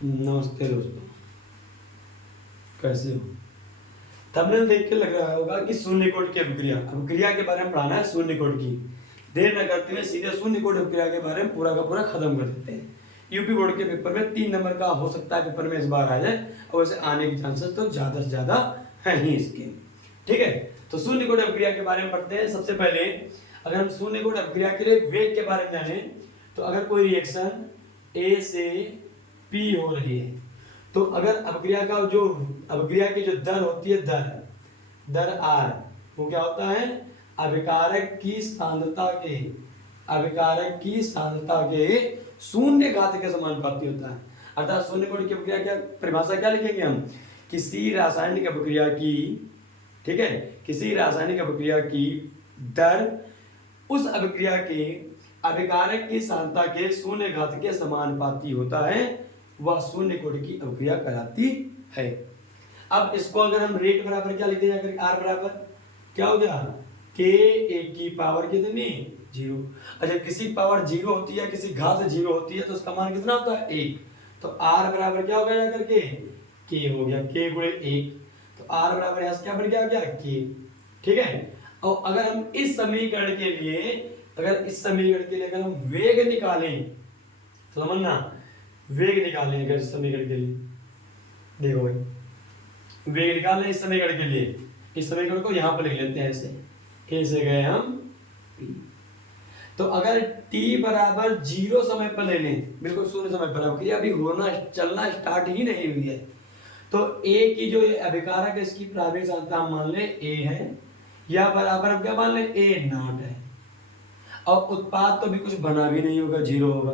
नमस्ते दोस्तों, कैसे हो? थंबनेल देख के लग रहा होगा कि शून्य कोट की अभिक्रिया, अभिक्रिया के बारे में पढ़ाना है। शून्य कोट की देर न करते हुए सीधे शून्य कोट अभिक्रिया के बारे में पूरा का पूरा खत्म कर देते हैं। यूपी बोर्ड के पेपर में 3 नंबर का हो सकता है पेपर में इस बार आ जाए, और वैसे आने के चांसेस तो ज्यादा से ज्यादा है ही इसके। ठीक है, तो शून्य कोट अभिक्रिया के बारे में पढ़ते हैं। सबसे पहले अगर हम शून्य कोट अभिक्रिया के लिए वेग के बारे में जाने, तो अगर कोई रिएक्शन ए से पी हो रही है, तो अगर अभिक्रिया की जो दर होती है, दर आर, वो क्या होता है? अभिकारक की सांद्रता के शून्य घात के समानुपाती होता है। अर्थात शून्य कोटि की अभिक्रिया क्या परिभाषा क्या लिखेंगे हम? किसी रासायनिक अभिक्रिया की, ठीक है, किसी रासायनिक अभिक्रिया की दर उस अभिक्रिया के अभिकारक की सांद्रता के शून्य घात के समानुपाती होता है, वह शून्य कोटि की अभिक्रिया कहलाती है। अब इसको अगर हम रेट बराबर क्या लिखते हैं, आर बराबर क्या हो गया? के ए की पावर कितनी? 0। अच्छा, किसी पावर 0 होती है, किसी घात 0 होती है, तो उसका मान कितना होता है? 1। तो आर बराबर क्या हो गया जाकर के? के हो गया, के गुणे 1। तो आर बराबर यहाँ से क्या बन गया? के। ठीक है, और अगर हम इस समीकरण के लिए अगर हम वेग निकालें, तो समझना, वेग निकालें अगर इस समीकरण के लिए, देखो भाई, वेग निकालना इस समीकरण के लिए, इस समीकरण को यहां पर लिख लेते हैं ऐसे, ए से गए हम पी। तो अगर t बराबर 0 समय पर ले लें, बिल्कुल शून्य समय पर, अभिक्रिया अभी होना चलना स्टार्ट ही नहीं हुई है, तो a की जो अभिकारक है इसकी प्रारंभिक सांद्रता हम मान लें a है, या बराबर हम क्या मान लें? a नॉट है। और उत्पाद तो भी कुछ बना भी नहीं होगा, 0 होगा।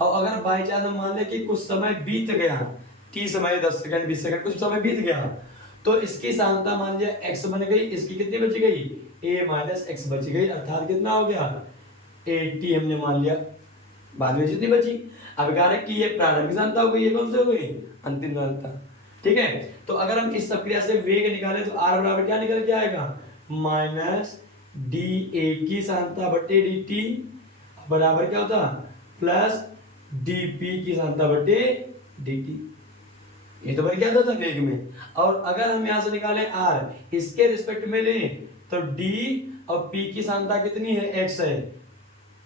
और अगर बाई चांस हम मान लें कि कुछ समय बीत गया, t समय 10 सेकंड 20 सेकंड कुछ समय बीत गया, तो इसकी सांद्रता मान लिया x बन गई, इसकी कितनी बच गई? a माइनस x बच गई, अर्थात कितना हो गया? 80 हमने मान लिया, बाद में जितनी बची। अभिकारक की ये प्रारंभिक सांद्रता हो गई, ये कौन सी हो गई? अंतिम सांद्रता। ठीक है, तो अगर हम इस प्रक्रिया से वेग निकालें, तो r बराबर क्या निकल के आएगा? माइनस डी ए की सांद्रता बटे डी टी बराबर क्या होता? प्लस डी पी की सांद्रता बटे डी टी। ये तो बन गया था वेग में। और अगर हम यहां से निकालें r, इसके रिस्पेक्ट में लें, तो d और p की सांद्रता कितनी है? x है।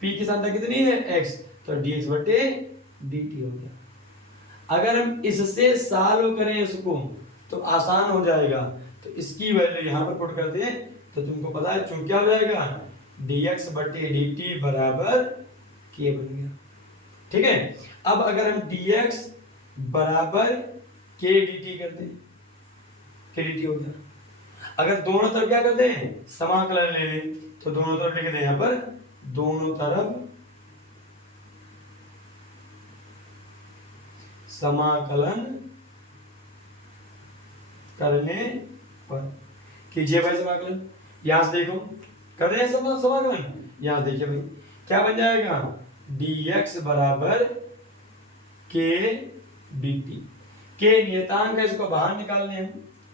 p की सांद्रता कितनी है? x, तो dx बटे dt हो गया। अगर हम इससे सॉल्व करें इसको, तो आसान हो जाएगा। तो इसकी वैल्यू यहां पर पुट कर दें, तो तुमको पता है चूंकि क्या हो जाएगा? dx बटे dt बराबर k बन गया। ठीक है, अब अगर हम dx बराबर k dt कर दें, k dt हो गया। अगर दोनों तरफ क्या कर दें? समाकलन ले लें, तो दोनों तरफ लिख दें, यहां पर दोनों तरफ समाकलन करने पर, कीजिए भाई समाकलन। यहां से देखो, कर रहे हैं समाकलन, यहां देखिए भाई क्या बन जाएगा? dx बराबर k dt। के नियतांक है, इसको बाहर निकालने हैं,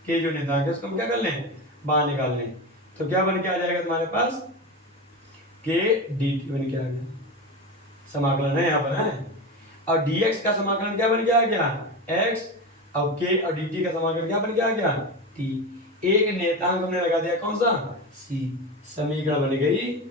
के जो नियतांक है इसको हम क्या कर लें? बाहर निकाल लें। तो क्या बन के आ जाएगा तुम्हारे पास? के dt बन के आ गया, समाकलन है यहाँ पर है। और dx का समाकलन क्या बन के आ गया? x, और k और dt का समाकलन क्या बन के आ गया? t। एक नियतांक हमने लगा दिया, कौन सा? c। समीकरण बन गई।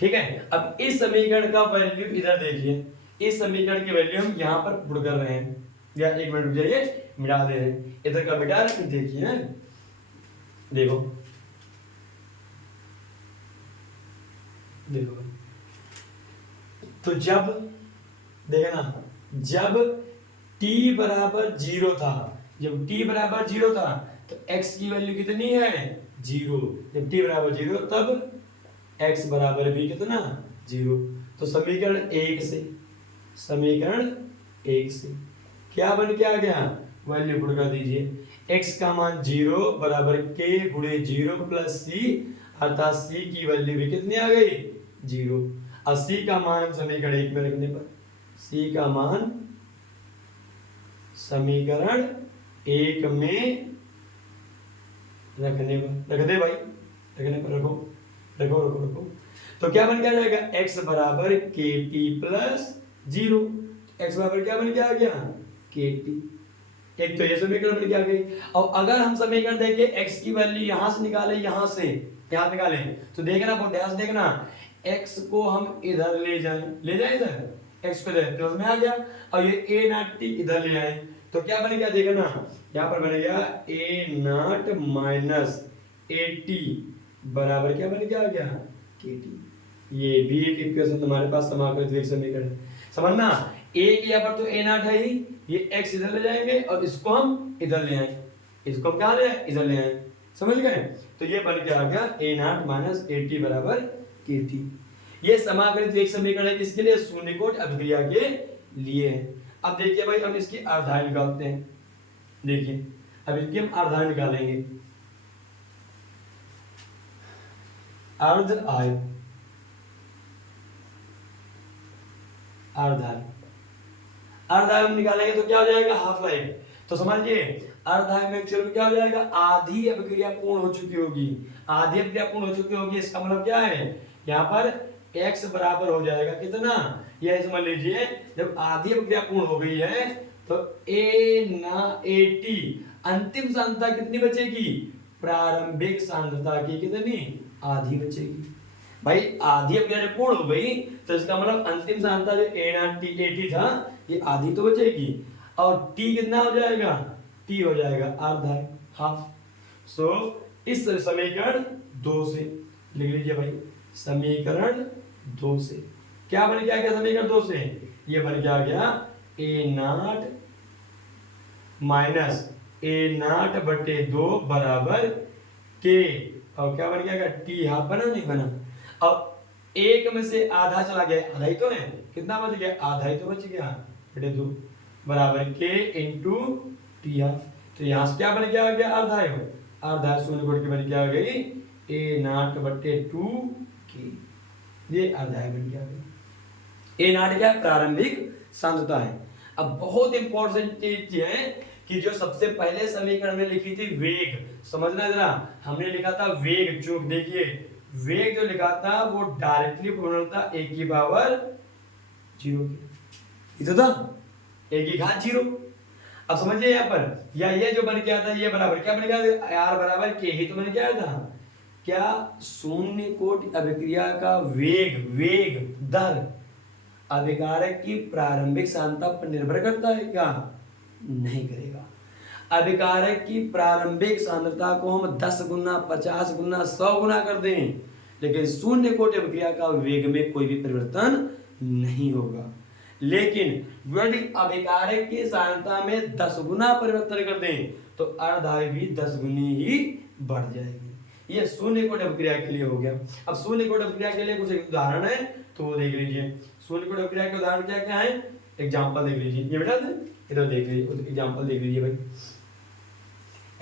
ठीक है, अब इस समीकरण का वैल्यू इधर देखिए, इस समीकरण की वैल्यू हम यहाँ पर पुट कर रहे हैं, या एक मिनट रुक जाइए, मिटा दे रहे हैं, इधर का मिटा रहे हैं। देखिए, देखो देखो, तो जब देखना, जब t बराबर 0 था, जब t बराबर 0 था, तो x की वैल्यू कितनी है? 0। जब t बराबर 0 तब x बराबर भी कितना? 0। तो समीकरण 1 से क्या बन के आ गया? वैल्यू पुट कर दीजिए। x का मान 0 बराबर k गुणे 0 प्लस c, अर्थात c की वैल्यू भी कितनी आ गई? 0। और c का मान हम समीकरण 1 में रखने पर, c का मान समीकरण 1 में रखने पर, रख दे भाई, रखने पर रखो रखो रखो रखो। तो क्या बन के आ जाएगा? x बराबर के टी प्लस 0। x बराबर क्या बन के आ गया kt। एक तो ये समीकरण बन के आ गई। और अगर हम समीकरण देखें x की वैल्यू यहां से निकाले, यहां से यहां निकाले, तो देखना बहुत ध्यान से देखना, x को हम इधर ले जाएं इधर, x को इधर प्लस में आ गया, और ये a नॉट t इधर ले आए, तो क्या बन गया देखना, यहां पर बन गया a नॉट माइनस at बराबर क्या बन के आ गया kt। ये भी एक इक्वेशन तुम्हारे पास समाकलित वेग समीकरण समझना। एक यहाँ पर तो a नॉट है ही, ये x इधर ले जाएंगे और इसको हम इधर ले आए, इसको हम कहाँ ले आए इधर ले आए, समझ गए। तो ये बन के आ गया a नॉट माइनस at बराबर kt। ये समाकलित वेग समीकरण है किसके लिए, शून्य कोटि अभिक्रिया के लिए है। अब देखिए भाई हम इसकी अर्धायन निकालते हैं। देखिए अब इसकी हम अर्धायन निकालेंगे। अर्ध आय अर्धायन अर्धायन हम निकालेंगे तो क्या हो जाएगा हाफ लाइफ। तो समझिए अर्धायन में एक्चुअल में क्या हो जाएगा, आधी अभिक्रिया पूर्ण हो चुकी होगी, आधी अभिक्रिया पूर्ण हो चुकी होगी। इसका मतलब क्या है, यहाँ पर x बराबर हो जाएगा कितना, यह समझ लीजिए जब आधी अभिक्रिया पूर्ण हो गई है तो at अंतिम सांद्रता कितनी बचेगी, प्रारंभिक सांद्रता की कितनी आधी बचेगी। भाई आधी अभिक्रिया पूर्ण हो गई तो इसका मतलब अंतिम सांद्रता जो at था ये आधी तो बचेगी, और t कितना हो जाएगा, t हो जाएगा आधा हाफ। सो इस समीकरण 2 से लिख लीजिए भाई, समीकरण 2 से क्या बन गया, क्या समीकरण 2 से ये बन के आ गया a not minus a not बटे 2 बराबर k, और क्या बन गया t हाफ बना नहीं बना। अब एक में से आधा चला गया, आधा ही तो है, कितना बच गया आधा ही तो बच गया बटे 2 बराबर k इंटू टी हाफ। तो यहाँ से क्या बन के आ गया अर्धाय, अर्धाय शून्य कोटि की बन के आ गई a नॉट बटे 2 k, ये अर्धाय बन के आ गई। a नॉट क्या प्रारंभिक सांद्रता है। अब बहुत इंपॉर्टेंट चीज है कि जो सबसे पहले समीकरण में लिखी थी वेग, समझना जरा, हमने लिखा था वेग, जो देखिए वेग जो लिखा था वो डायरेक्टली प्रोपोर्शनल था a की पावर 0 की, तो था a की घात 0। अब समझिए यहाँ पर या ये जो बन के आया था ये बराबर क्या बन गया, r बराबर k ही तो बन के आया था। क्या शून्य कोटि अभिक्रिया का वेग दर अभिकारक की प्रारंभिक सांद्रता पर निर्भर करता है क्या, नहीं करेगा। अभिकारक की प्रारंभिक सांद्रता को हम 10 गुना 50 गुना 100 गुना कर दें, लेकिन शून्य कोटि अभिक्रिया का वेग में कोई भी परिवर्तन नहीं होगा। लेकिन यदि अभिकारक की सांद्रता में 10 गुना परिवर्तन कर दें तो अर्धायु भी 10 गुनी ही बढ़ जाएगी। ये शून्य कोटि अभिक्रिया के लिए हो गया। अब शून्य कोटि अभिक्रिया के लिए कुछ उदाहरण है तो वो देख लीजिए। शून्य कोटि अभिक्रिया के उदाहरण क्या क्या है, एग्जाम्पल देख लीजिए, ये बेटा इधर देख लीजिए, एग्जाम्पल देख लीजिए भाई,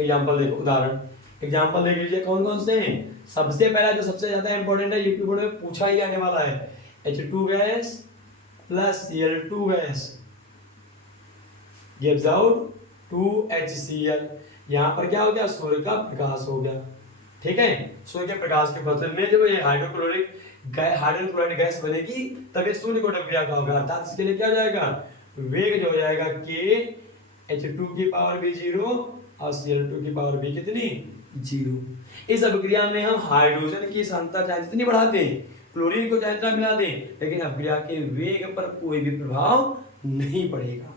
एग्जाम्पल देखो, उदाहरण एग्जाम्पल देख लीजिए कौन कौन से हैं। सबसे पहला जो सबसे ज्यादा इंपॉर्टेंट है, यूपी बोर्ड में पूछा ही आने वाला है, H2 gas plus Cl2 gas gives out 2HCl। यहाँ पर क्या हो गया, सूर्य का प्रकाश हो गया, ठीक है। सूर्य के प्रकाश के बदले में जब ये हाइड्रोजन क्लोराइड गैस बनेगी तब ये शून्य कोटि अभिक्रिया का होगा, अर्थात इसके लिए क्या हो जाएगा, वेग जो हो जाएगा k H2 की पावर भी 0 और Cl2 की पावर भी कितनी 0। इस अभिक्रिया में हम हाइड्रोजन की सांद्रता चाहे जितनी बढ़ा दें, क्लोरीन को चाहे जितना मिला दें, लेकिन अभिक्रिया के वेग पर कोई भी प्रभाव नहीं पड़ेगा।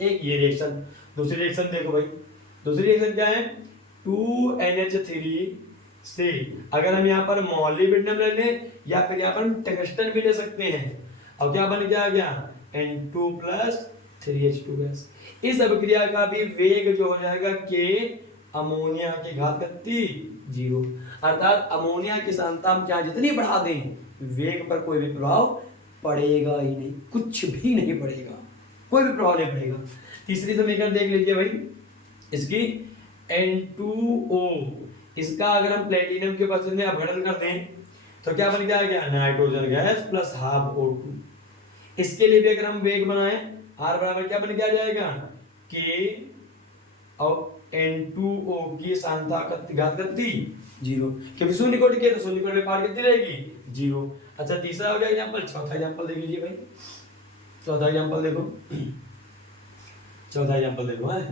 एक ये रिएक्शन। दूसरी रिएक्शन देखो भाई, दूसरी रिएक्शन क्या है, 2NH3 से अगर हम यहाँ पर मॉलिब्डेनम ले लें या फिर यहाँ पर हम टंगस्टन भी ले सकते हैं, और क्या बन गया गया N2 प्लस 3H2 गैस। इस अभिक्रिया का भी वेग जो हो जाएगा k अमोनिया की घात कितनी 0, अर्थात अमोनिया की सांद्रता हम चाहे जितनी बढ़ा दें वेग पर कोई भी प्रभाव पड़ेगा ही नहीं, कुछ भी नहीं पड़ेगा, कोई भी प्रभाव नहीं पड़ेगा। तीसरी समीकरण देख लीजिए भाई, इसकी N2O, इसका अगर हम प्लेटिनम के बदले में अपघटन कर दें तो क्या बन गया nitrogen gas plus half O2। इसके लिए भी अगर हम वेग बनाएं R बराबर क्या बन के आ जाएगा K और N2O की सांद्रता की घात कितनी 0, क्योंकि शून्य कोटि के तो शून्य कोटि में पावर कितनी रहेगी 0। अच्छा तीसरा हो गया एग्जांपल। चौथा एग्जांपल देख लीजिए भाई, चौथा एग्जाम्पल देखो, चौथा एग्जाम्पल देखो है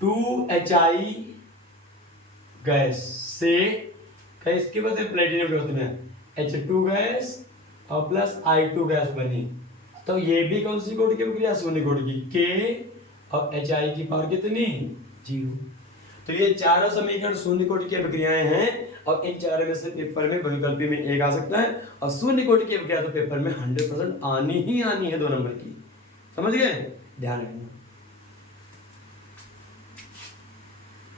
2HI गैस से गैस के बदले प्लेटिनियम के में H2 गैस और प्लस I2 गैस बनी, तो ये भी कौन सी कोटि की प्रक्रिया, शून्य कोटि की, K और HI की पावर कितनी, 0। तो ये चारों समीकरण शून्य कोटि की प्रक्रियाएं हैं और इन चारों में से पेपर में बहुविकल्पी में एक आ सकता है और शून्य कोटि की प्रक्रिया तो पेपर में 100% आनी ही आनी है 2 नंबर की, समझ गए, ध्यान रखना।